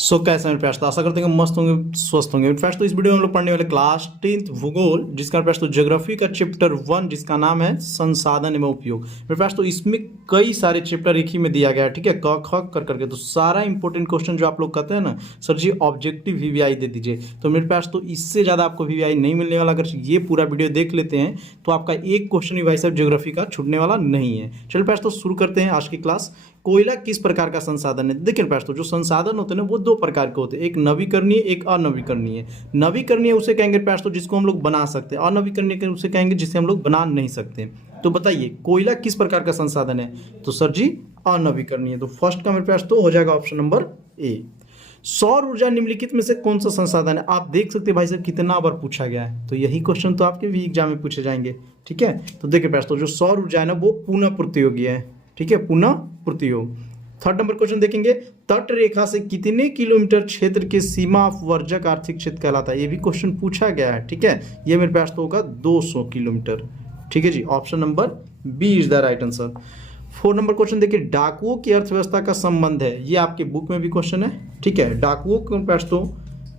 कैसे हैं प्रयास, तो आशा करते हैं कि मस्त होंगे, स्वस्थ होंगे प्रयास। तो इस वीडियो में हम लोग पढ़ने वाले क्लास 10th भूगोल, जिसका प्रयास तो ज्योग्राफी का चैप्टर 1 जिसका नाम है संसाधन एवं उपयोग। प्रयास तो इसमें कई सारे चैप्टर एक ही में दिया गया है, ठीक है, क ख कर करके। तो सारा इंपॉर्टेंट क्वेश्चन जो आप लोग कहते हैं ना सर जी ऑब्जेक्टिव वीवीआई दे दीजिए, तो मेरे पास तो इससे ज़्यादा आपको वीवीआई नहीं मिलने वाला। अगर ये पूरा वीडियो देख लेते हैं तो आपका एक क्वेश्चन भी भाई साहब ज्योग्राफी का छूटने वाला नहीं है। चलिए प्रयास तो शुरू करते हैं आज की क्लास। कोयला किस प्रकार का संसाधन है? देखिए प्रयास तो जो संसाधन होते हैं ना वो दो प्रकार के होते हैं, एक नवीकरणीय एक अनवीकरणीय। नवीकरणीय उसे कहेंगे प्रयास तो जिसको हम लोग बना सकते हैं, अनवीकरणीय उसे कहेंगे जिसे हम लोग बना नहीं सकते। तो बताइए कोयला किस प्रकार का संसाधन है? तो सर जी अनवीकरणीय। तो फर्स्ट का मेरे पास तो हो जाएगा ऑप्शन नंबर ए। सौर ऊर्जा निम्नलिखित में से कौन सा संसाधन है? आप देख सकते हैं भाई साहब कितना बार पूछा गया है, तो यही क्वेश्चन तो आपके भी एग्जाम में पूछे जाएंगे, ठीक है। तो देखिए प्रयास तो जो सौर ऊर्जा है ना वो पुनः प्रतियोगी है, ठीक है, पुनः प्रतियोग। थर्ड नंबर क्वेश्चन देखेंगे, तट रेखा से कितने किलोमीटर क्षेत्र के सीमा अपवर्जक आर्थिक क्षेत्र कहलाता है? ये भी क्वेश्चन पूछा गया है, ठीक है। ये मेरे पास तो होगा 200 किलोमीटर, ठीक है जी। Option number B is the right answer. 4 number question देखिए, डाकुओं की अर्थव्यवस्था का संबंध है, ये आपके बुक में भी क्वेश्चन है, ठीक है। डाकुओं के पास तो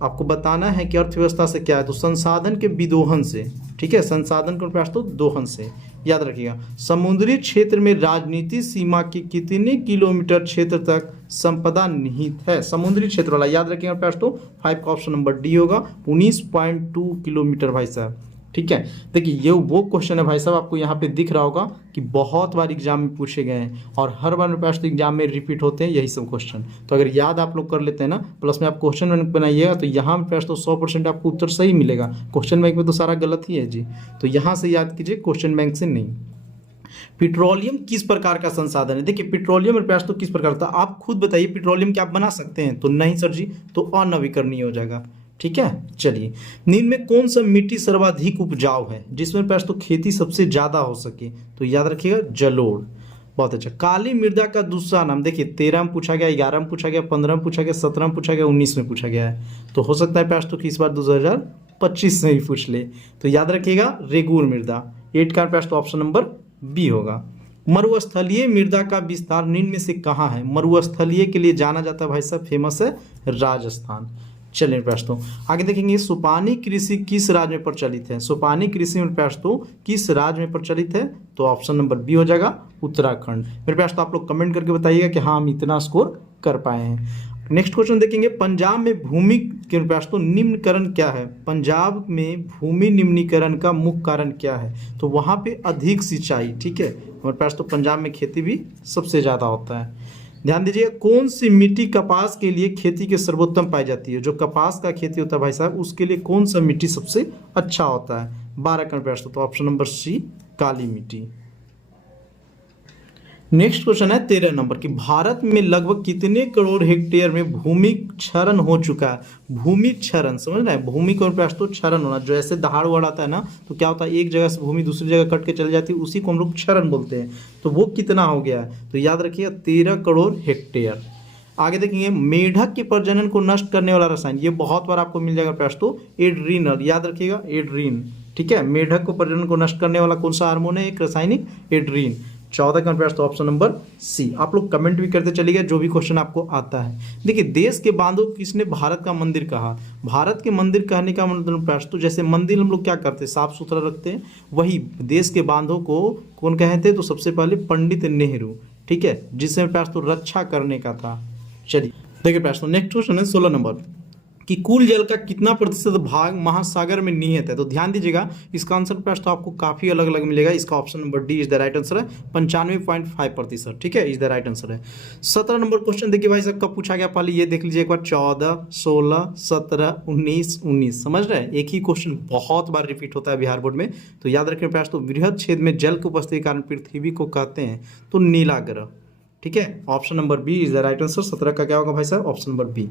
आपको बताना है कि अर्थव्यवस्था से क्या है, तो संसाधन के विदोहन से, ठीक है, संसाधन के प्रयास तो दोहन से। याद रखिएगा, समुद्री क्षेत्र में राजनीति सीमा के कितने किलोमीटर क्षेत्र तक संपदा निहित है? समुद्री क्षेत्र वाला याद रखिएगा प्रयास तो 5 का ऑप्शन नंबर डी होगा, 19.2 किलोमीटर भाई साहब, ठीक है। देखिए ये वो क्वेश्चन है भाई साहब, आपको यहाँ पे दिख रहा होगा कि बहुत बार एग्जाम में पूछे गए हैं और हर बार मेरे पास तो एग्जाम में रिपीट होते हैं यही सब क्वेश्चन। तो अगर याद आप लोग कर लेते हैं ना, प्लस में आप क्वेश्चन बैंक बनाइएगा तो यहाँ पे पास तो 100% आपको उत्तर सही मिलेगा। क्वेश्चन बैंक में तो सारा गलत ही है जी, तो यहाँ से याद कीजिए, क्वेश्चन बैंक से नहीं। पेट्रोलियम किस प्रकार का संसाधन है? देखिए पेट्रोलियम मेरे पास तो किस प्रकार का, आप खुद बताइए पेट्रोलियम क्या आप बना सकते हैं? तो नहीं सर जी, तो अनवीकरणीय हो जाएगा, ठीक है। चलिए, निम्न में कौन सा मिट्टी सर्वाधिक उपजाऊ है जिसमें पास तो खेती सबसे ज्यादा हो सके? तो याद रखिएगा जलोढ़। बहुत अच्छा। काली मृदा का दूसरा नाम देखिए 13 में पूछा गया, 11 में पूछा गया, 15 में पूछा गया, 17 में पूछा गया, 19 में पूछा गया है, तो हो सकता है पास तो कि इस बार 2025 में ही पूछ ले। तो याद रखिएगा रेगुर मृदा। 8 का पास तो ऑप्शन नंबर बी होगा। मरुस्थलीय मृदा का विस्तार निम्न में से कहाँ है? मरुस्थलीय के लिए जाना जाता है भाई साहब, फेमस है राजस्थान। चलिए प्रयास तो आगे देखेंगे, सुपानी कृषि किस राज्य में प्रचलित है? सुपानी कृषि में प्रयास तो किस राज्य में प्रचलित है? तो ऑप्शन नंबर बी हो जाएगा उत्तराखंड। मेरे प्रयास तो आप लोग कमेंट करके बताइएगा कि हाँ हम इतना स्कोर कर पाए हैं। नेक्स्ट क्वेश्चन देखेंगे, पंजाब में भूमि के प्रयास तो निम्नीकरण क्या है? पंजाब में भूमि निम्नीकरण का मुख्य कारण क्या है? तो वहाँ पे अधिक सिंचाई, ठीक है। हमारे पास तो पंजाब में खेती भी सबसे ज़्यादा होता है। ध्यान दीजिए, कौन सी मिट्टी कपास के लिए खेती के सर्वोत्तम पाई जाती है? जो कपास का खेती होता है भाई साहब उसके लिए कौन सा मिट्टी सबसे अच्छा होता है? 12 का प्रश्न, तो ऑप्शन नंबर सी काली मिट्टी। नेक्स्ट क्वेश्चन है 13 नंबर की, भारत में लगभग कितने करोड़ हेक्टेयर में भूमि क्षरण हो चुका है? भूमि क्षरण समझ रहे हैं, भूमि को प्रयास तो क्षरण होना, जो ऐसे दहाड़ उड़ आता है ना तो क्या होता है एक जगह से भूमि दूसरी जगह कट के चली जाती है, उसी को हम लोग क्षरण बोलते हैं। तो वो कितना हो गया है? तो याद रखिएगा 13 करोड़ हेक्टेयर। आगे देखेंगे, मेढक के प्रजनन को नष्ट करने वाला रसायन, ये बहुत बार आपको मिल जाएगा प्रयास तो एड्रीनल, याद रखिएगा एड्रीन, ठीक है। मेढक को प्रजनन को नष्ट करने वाला कौन सा हार्मोन है? एक रासायनिक एड्रीन। 14 का प्रयास तो ऑप्शन नंबर सी। आप लोग कमेंट भी करते चलिएगा जो भी क्वेश्चन आपको आता है। देखिए, देश के बांधों को किसने भारत का मंदिर कहा? भारत के मंदिर कहने का मतलब प्रयास तो जैसे मंदिर हम लोग क्या करते हैं साफ सुथरा रखते हैं, वही देश के बांधों को कौन कहते हैं? तो सबसे पहले पंडित नेहरू, ठीक है, जिससे प्रयास तो रक्षा करने का था। चलिए देखिए प्रयास तो नेक्स्ट क्वेश्चन है 16 नंबर कि कुल जल का कितना प्रतिशत भाग महासागर में निहित है? तो ध्यान दीजिएगा, इसका आंसर प्रश्न तो आपको काफी अलग अलग मिलेगा। इसका option number D is the right answer है, 95.5%, ठीक है, इज द राइट आंसर है। 17 नंबर क्वेश्चन देखिए भाई साहब कब पूछा गया, पहले ये देख लीजिए एक बार, 14, 16, 17, 19, समझ रहे हैं? एक ही क्वेश्चन बहुत बार रिपीट होता है बिहार बोर्ड में। तो याद रखने प्रयास तो वृहद छेद में जल की उपस्थिति के कारण पृथ्वी को कहते हैं तो नीला ग्रह, ठीक है। Option number B is the right answer. 17 का क्या होगा भाई साहब? Option number B.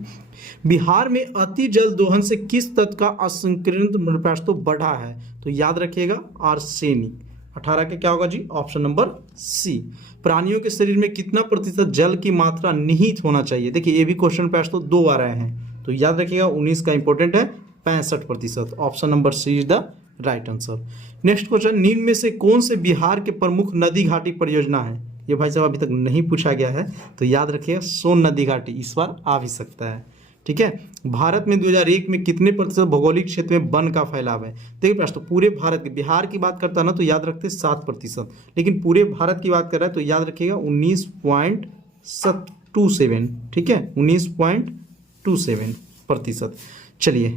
बिहार में अति जल दोहन से किस तत्व का असंकीर्ण प्रयास तो बढ़ा है? तो याद रखिएगा आर्सेनिक। 18 के क्या होगा जी? ऑप्शन नंबर सी। प्राणियों के शरीर में कितना प्रतिशत जल की मात्रा निहित होना चाहिए? देखिए ये भी क्वेश्चन प्रयास तो 2 बार आए हैं, तो याद रखिएगा 19 का इंपॉर्टेंट है, 65%। Option number C is the right answer. Next question, निम्न में से कौन से बिहार के प्रमुख नदी घाटी परियोजना है? ये भाई साहब अभी तक नहीं पूछा गया है, तो याद रखिएगा सोन नदी घाटी, इस बार आ भी सकता है, ठीक है। भारत में 2001 में कितने प्रतिशत भौगोलिक क्षेत्र में वन का फैलाव है? देखिए प्रश्न, तो पूरे भारत के, बिहार की बात करता है ना तो याद रखते 7%, लेकिन पूरे भारत की बात कर रहा है तो याद रखिएगा 19.27, ठीक है, 19.27%। चलिए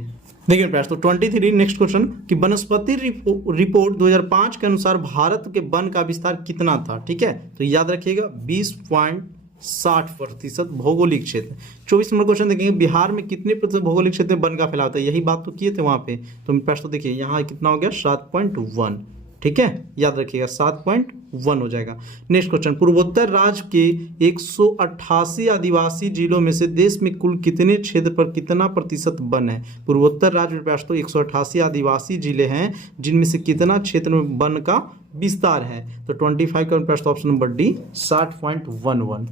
देखिए प्रश्न 23, नेक्स्ट क्वेश्चन कि वनस्पति रिपोर्ट 2005 के अनुसार भारत के वन का विस्तार कितना था? ठीक है, तो याद रखिएगा 20.60% भौगोलिक क्षेत्र। 24 नंबर क्वेश्चन देखेंगे, बिहार में कितने प्रतिशत भौगोलिक क्षेत्र में वन का फैलाव था? यही बात तो किए थे वहां पे, तो प्रश्न देखिए यहाँ कितना हो गया 7.1, ठीक है, याद रखिएगा 7.1 हो जाएगा। नेक्स्ट क्वेश्चन, पूर्वोत्तर राज्य के 188 आदिवासी जिलों में से देश में कुल कितने क्षेत्र पर कितना प्रतिशत वन है? पूर्वोत्तर राज्य में प्रश्न 188 आदिवासी जिले हैं जिनमें से कितना क्षेत्र में वन का विस्तार है? तो 25 का प्रश्न option number D 60.11।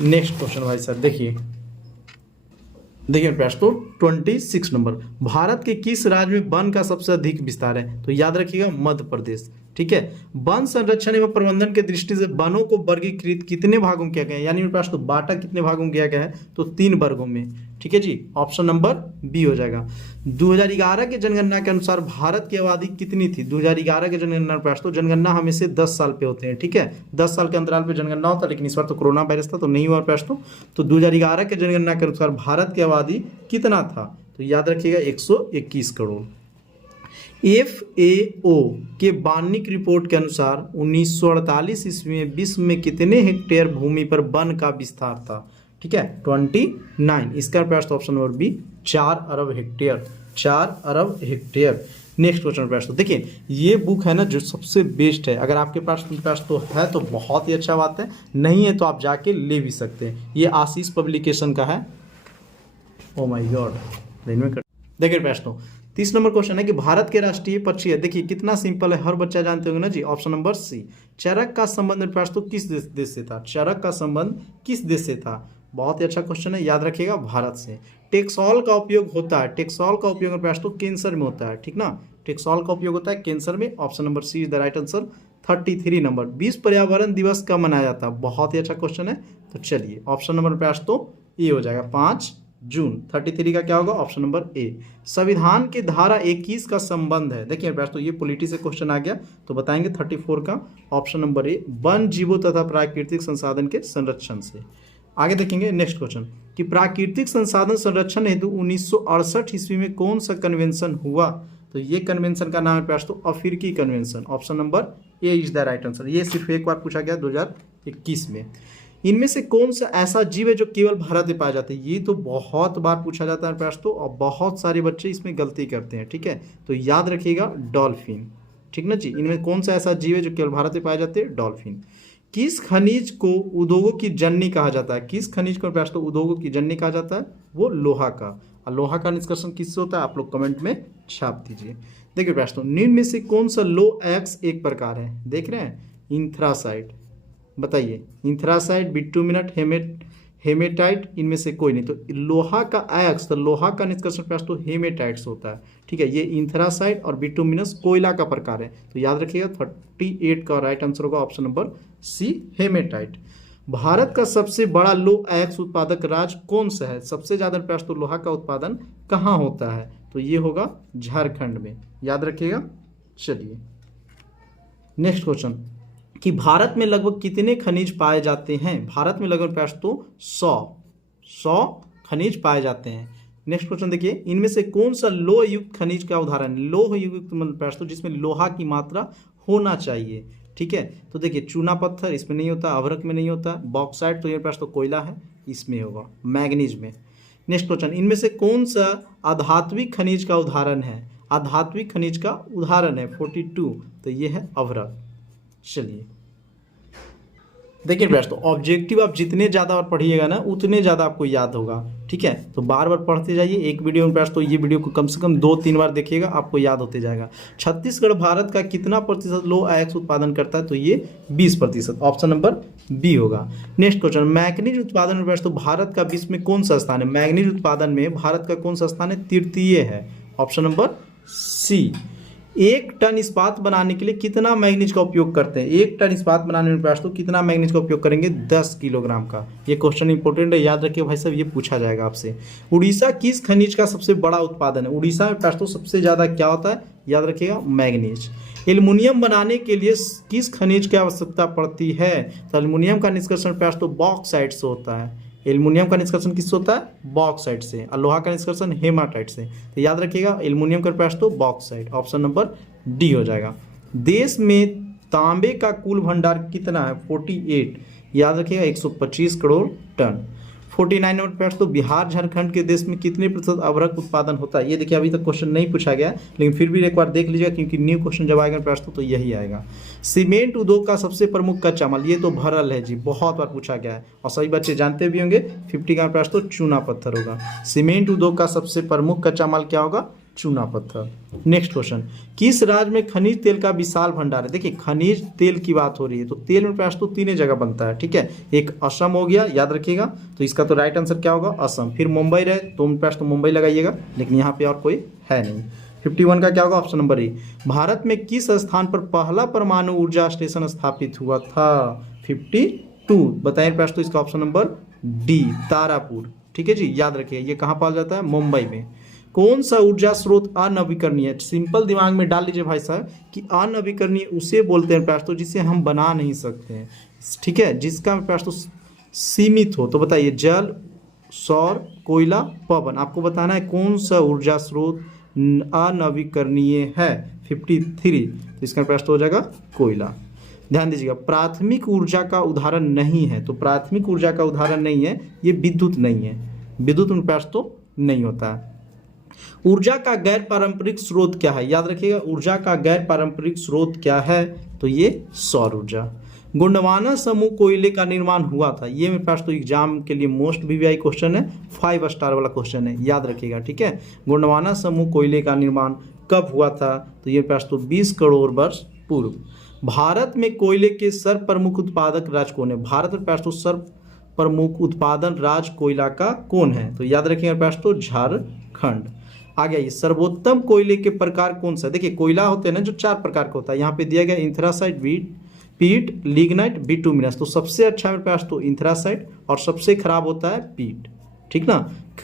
Next question भाई सर देखिए प्रश्न तो 26 नंबर, भारत के किस राज्य में वन का सबसे अधिक विस्तार है? तो याद रखिएगा मध्य प्रदेश, ठीक है। वन संरक्षण एवं प्रबंधन के दृष्टि से वनों को वर्गीकृत कितने भागों में किया गया है? यानी मेरे पास तो बांटा कितने भागों में किया गया है? तो 3 वर्गों में, ठीक है जी, ऑप्शन नंबर बी हो जाएगा। 2011 के जनगणना के अनुसार भारत की आबादी कितनी थी? 2011 के जनगणना प्रयास, तो जनगणना हमेशा 10 साल पे होते हैं, ठीक है, 10 साल के अंतराल पे जनगणना होता है, लेकिन इस बार तो कोरोना वायरस था तो नहीं हुआ प्रयास। तो 2011 के जनगणना के अनुसार भारत की आबादी कितना था? तो याद रखिएगा 121 करोड़। FAO के बार्निक रिपोर्ट के अनुसार 1948 ईस्वी में विश्व में कितने हेक्टेयर भूमि पर वन का विस्तार था? ठीक है, 29। इसका प्रश्न ऑप्शन नंबर बी 4 अरब हेक्टेयर, 4 अरब हेक्टेयर। नेक्स्ट क्वेश्चन प्रश्न देखिए, ये बुक है ना जो सबसे बेस्ट है, अगर आपके पास तो है तो बहुत ही अच्छा बात है, नहीं है तो आप जाके ले भी सकते हैं। ये आशीष पब्लिकेशन का है। ओ माय गॉड, देखिए प्रश्न 30 नंबर क्वेश्चन है कि भारत के राष्ट्रीय पक्षी है। देखिए कितना सिंपल है, हर बच्चा जानते होंगे ना जी, ऑप्शन नंबर सी। चरक का संबंध प्रश्न किस देश से था? चरक का संबंध किस देश से था? बहुत ही अच्छा क्वेश्चन है, याद रखिएगा भारत से। टेक्सॉल का उपयोग होता है, टेक्सॉल का उपयोग प्रश्न कैंसर में होता है, ठीक ना, टेक्सॉल का उपयोग होता है कैंसर में, option number C is the right answer. 33 number, विश्व पर्यावरण दिवस कब मनाया जाता है? बहुत ही अच्छा क्वेश्चन है, तो चलिए ऑप्शन नंबर प्रश्न तो ए हो जाएगा 5 जून। 33 का क्या होगा? Option number A. संविधान के धारा 21 का संबंध है, देखिए प्रश्न तो ये पॉलिटी से क्वेश्चन आ गया तो बताएंगे 34 का ऑप्शन नंबर ए, वन जीवों तथा प्राकृतिक संसाधन के संरक्षण से। आगे देखेंगे नेक्स्ट क्वेश्चन कि प्राकृतिक संसाधन संरक्षण हेतु 1968 ईस्वी में कौन सा कन्वेंशन हुआ? तो ये कन्वेंशन का नाम है प्रश्न तो अफ्रीकी convention, option number A is the right answer. ये सिर्फ एक बार पूछा गया 2021 में। इनमें से कौन सा ऐसा जीव है जो केवल भारत में पाया जाता है? ये तो बहुत बार पूछा जाता है प्रश्न तो, और बहुत सारे बच्चे इसमें गलती करते हैं, ठीक है, तो याद रखिएगा डॉल्फिन, ठीक ना जी। इनमें कौन सा ऐसा जीव है जो केवल भारत में पाए जाते हैं? डॉल्फिन। किस खनिज को उद्योगों की जननी कहा जाता है? किस खनिज को प्रश्न उद्योगों की जननी कहा जाता है? वो लोहा का। और लोहा का निष्कर्षण किससे होता है? आप लोग कमेंट में छाप दीजिए। देखिए प्रश्न, निम्न में से कौन सा लो एक्स एक प्रकार है? देख रहे हैं, इंथ्रासाइड, बताइए, इंथ्रासाइड, बिटुमिनेट, हेमेटाइट, इनमें से कोई नहीं। तो लोहा का एक्स, तो लोहा का निष्कर्षण प्रश्न तो हेमेटाइट्स होता है, ठीक है। ये इंथ्रासाइड और बिटुमिनस कोयला का प्रकार है, तो याद रखिएगा 38 का राइट आंसर होगा ऑप्शन नंबर सी, हेमेटाइट। भारत का सबसे बड़ा लो एक्स उत्पादक राज्य कौन सा है? सबसे ज्यादा प्रश्न तो लोहा का उत्पादन कहाँ होता है? तो ये होगा झारखंड में, याद रखिएगा। चलिए नेक्स्ट क्वेश्चन कि भारत में लगभग कितने खनिज पाए जाते हैं? भारत में लगभग प्रश्न तो 100 खनिज पाए जाते हैं। नेक्स्ट क्वेश्चन देखिए, इनमें से कौन सा लोह युक्त खनिज का उदाहरण? लोह युक्त मतलब प्रश्न तो जिसमें लोहा की मात्रा होना चाहिए, ठीक है। तो देखिए चूना पत्थर इसमें नहीं होता, अभ्रक में नहीं होता, बॉक्साइट तो ये प्रश्न तो कोयला है, इसमें होगा, मैग्नीज में। नेक्स्ट क्वेश्चन, इनमें से कौन सा आधात्विक खनिज का उदाहरण है? आधात्विक खनिज का उदाहरण है 42, तो ये है अभ्रक। चलिए देखिए प्रश्न तो ऑब्जेक्टिव आप जितने ज़्यादा बार पढ़िएगा ना उतने ज़्यादा आपको याद होगा, ठीक है, तो बार बार पढ़ते जाइए। एक वीडियो में प्रश्न तो ये वीडियो को कम से कम 2-3 बार देखिएगा, आपको याद होते जाएगा। छत्तीसगढ़ भारत का कितना प्रतिशत लो एक्स उत्पादन करता है? तो ये 20%, ऑप्शन नंबर बी होगा। नेक्स्ट क्वेश्चन, मैग्नीज उत्पादन में प्रश्न तो भारत का विश्व में कौन सा स्थान है? मैग्नीज उत्पादन में भारत का कौन सा स्थान है? तृतीय है, ऑप्शन नंबर सी। एक टन इस्पात बनाने के लिए कितना मैग्नीज का उपयोग करते हैं? एक टन इस्पात बनाने में प्रयास तो कितना मैग्नीज का उपयोग करेंगे? 10 किलोग्राम का। ये क्वेश्चन इंपॉर्टेंट है, याद रखिए भाई साहब, ये पूछा जाएगा आपसे। उड़ीसा किस खनिज का सबसे बड़ा उत्पादन है? उड़ीसा में प्रयास तो सबसे ज़्यादा क्या होता है? याद रखिएगा, मैग्नीज। एल्युमिनियम बनाने के लिए किस खनिज की आवश्यकता पड़ती है? तो एल्युमिनियम का निष्कर्षण प्रयास तो बॉक्साइट से होता है। एल्युमिनियम का निष्कर्षण किससे होता है? बॉक्साइट से। और लोहा का निष्कर्षण हेमाटाइट से। तो याद रखिएगा, एल्युमिनियम का प्रयास तो बॉक्साइट। ऑप्शन नंबर डी हो जाएगा। देश में तांबे का कुल भंडार कितना है? 48। याद रखिएगा, 125 करोड़ टन। 49 नंबर प्रश्न, तो बिहार झारखंड के देश में कितने प्रतिशत अभ्रक उत्पादन होता है? ये देखिए, अभी तक क्वेश्चन नहीं पूछा गया, लेकिन फिर भी एक बार देख लीजिएगा, क्योंकि न्यू क्वेश्चन जब आएगा प्रश्न तो यही आएगा। सीमेंट उद्योग का सबसे प्रमुख कच्चा माल, ये तो भरल है जी, बहुत बार पूछा गया है और सभी बच्चे जानते भी होंगे। 50 का प्रश्न तो चूना पत्थर होगा। सीमेंट उद्योग का सबसे प्रमुख कच्चा माल क्या होगा? चूना पत्थर। नेक्स्ट क्वेश्चन, किस राज्य में खनिज तेल का विशाल भंडार है? देखिए, खनिज तेल की बात हो रही है तो तेल में प्रयास तो तीन जगह बनता है, ठीक है। एक असम हो गया, याद रखिएगा, तो इसका तो राइट आंसर क्या होगा? असम। फिर मुंबई रहे तो प्रयास तो मुंबई लगाइएगा, लेकिन यहाँ पे और कोई है नहीं। 51 का क्या होगा? Option number A. भारत में किस स्थान पर पहला परमाणु ऊर्जा स्टेशन स्थापित हुआ था? 52 बताइए प्रयास, तो इसका ऑप्शन नंबर डी, तारापुर, ठीक है जी। याद रखिए, ये कहाँ पाया जाता है? मुंबई में। कौन सा ऊर्जा स्रोत अनवीकरणीय है? सिंपल दिमाग में डाल लीजिए भाई साहब कि अनवीकरणीय उसे बोलते हैं प्रयास तो जिसे हम बना नहीं सकते हैं, ठीक है, जिसका प्रयास तो सीमित हो। तो बताइए, जल, सौर, कोयला, पवन। आपको बताना है कौन सा ऊर्जा स्रोत अनवीकरणीय है। 53, तो इसका प्रयास तो हो जाएगा कोयला। ध्यान दीजिएगा, प्राथमिक ऊर्जा का उदाहरण नहीं है, तो प्राथमिक ऊर्जा का उदाहरण नहीं है, ये विद्युत नहीं है, विद्युत में प्रयास तो नहीं होता है। ऊर्जा का गैर पारंपरिक स्रोत क्या है? याद रखिएगा, ऊर्जा का गैर पारंपरिक स्रोत क्या है? तो ये सौर ऊर्जा। गोंडवाना समूह कोयले का निर्माण हुआ था, ये मेरे पास तो एग्जाम के लिए मोस्ट वीवीआई क्वेश्चन है, 5 स्टार वाला क्वेश्चन है, याद रखिएगा, ठीक है। गोंडवाना समूह कोयले का निर्माण कब हुआ था? तो ये पास तो 20 करोड़ वर्ष पूर्व। भारत में कोयले के सर्व प्रमुख उत्पादक राज्य कौन है? भारत में पास तो सर्व प्रमुख उत्पादन राज्य कोयला का कौन है? तो याद रखिएगा पास तो झारखंड। आ गया, ये सर्वोत्तम कोयले के प्रकार कौन सा? देखिए, कोयला होते हैं ना जो 4 प्रकार का होता है, यहाँ पे दिया गया इंथ्रासाइट, पीट, लिग्नाइट, बिटुमिनस। तो सबसे अच्छा मेरे पास तो इंथ्रासाइट और सबसे खराब होता है पीट, ठीक ना।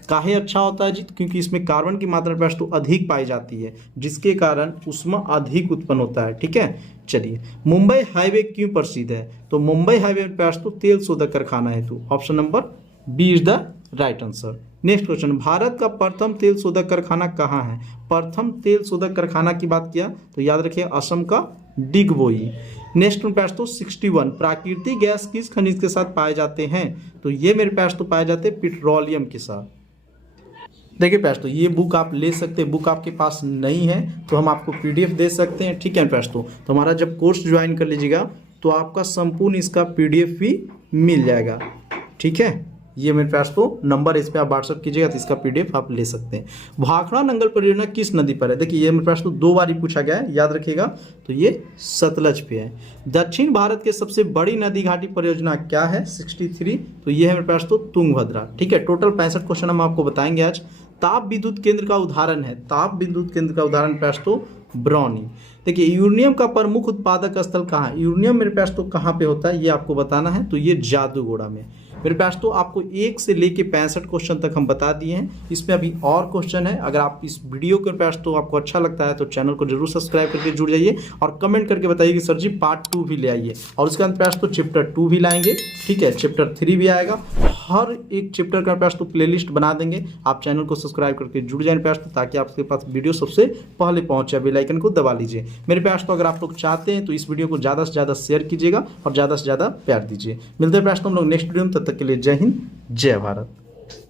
काहे अच्छा होता है जी? क्योंकि इसमें कार्बन की मात्रा मेरे पास तो अधिक पाई जाती है, जिसके कारण ऊष्मा अधिक उत्पन्न होता है, ठीक है। चलिए, मुंबई हाईवे क्यों प्रसिद्ध है? तो मुंबई हाईवे मेरे पास तो तेल शोधक कारखाना है, तो option number B is the right answer. Next question, भारत का प्रथम तेल शोधक कारखाना कहाँ है? प्रथम तेल शोधक कारखाना की बात किया तो याद रखिए असम का डिगबोई। नेक्स्ट मेरे पास तो 61, प्राकृतिक गैस किस खनिज के साथ पाए जाते हैं? तो ये मेरे पास तो पाए जाते हैं पेट्रोलियम के साथ। देखिए पास तो ये बुक आप ले सकते हैं, बुक आपके पास नहीं है तो हम आपको पीडीएफ दे सकते हैं, ठीक है पास। तो हमारा जब कोर्स ज्वाइन कर लीजिएगा तो आपका संपूर्ण इसका पीडीएफ भी मिल जाएगा, ठीक है। ये मेरे पास तो नंबर इस पर आप व्हाट्सअप कीजिएगा तो इसका पीडीएफ आप ले सकते हैं। भाखड़ा नंगल परियोजना किस नदी पर है? देखिए, ये मेरे पास तो 2 बार ही पूछा गया है, याद रखिएगा, तो ये सतलज पे है। दक्षिण भारत के सबसे बड़ी नदी घाटी परियोजना क्या है? 63, तो ये है मेरे पास तो तुंगभद्रा, ठीक है। टोटल 65 क्वेश्चन हम आपको बताएंगे आज। ताप विद्युत केंद्र का उदाहरण है, ताप विद्युत केंद्र का उदाहरण मेरे पास तो ब्रौनी। देखिए, यूरेनियम का प्रमुख उत्पादक स्थल कहाँ है? यूरेनियम मेरे पास तो कहाँ पे होता है ये आपको बताना है, तो ये जादूगोड़ा में। मेरे पास तो आपको 1 से लेके 65 क्वेश्चन तक हम बता दिए हैं, इसमें अभी और क्वेश्चन है। अगर आप इस वीडियो के पास तो आपको अच्छा लगता है तो चैनल को जरूर सब्सक्राइब करके जुड़ जाइए और कमेंट करके बताइए कि सर जी पार्ट 2 भी ले आइए, और उसके बाद पास तो चैप्टर 2 भी लाएंगे, ठीक है, चैप्टर 3 भी आएगा। हर एक चैप्टर का पास तो प्लेलिस्ट बना देंगे, आप चैनल को सब्सक्राइब करके जुड़ जाए पास तो, ताकि आपके पास वीडियो सबसे पहले पहुंचे। बेल आइकन को दबा लीजिए मेरे पास तो। अगर आप लोग चाहते हैं तो इस वीडियो को ज़्यादा से ज़्यादा शेयर कीजिएगा और ज़्यादा से ज़्यादा प्यार दीजिए। मिलते हैं पास तो हम लोग नेक्स्ट वीडियो में, तब तक के लिए जय हिंद, जय भारत।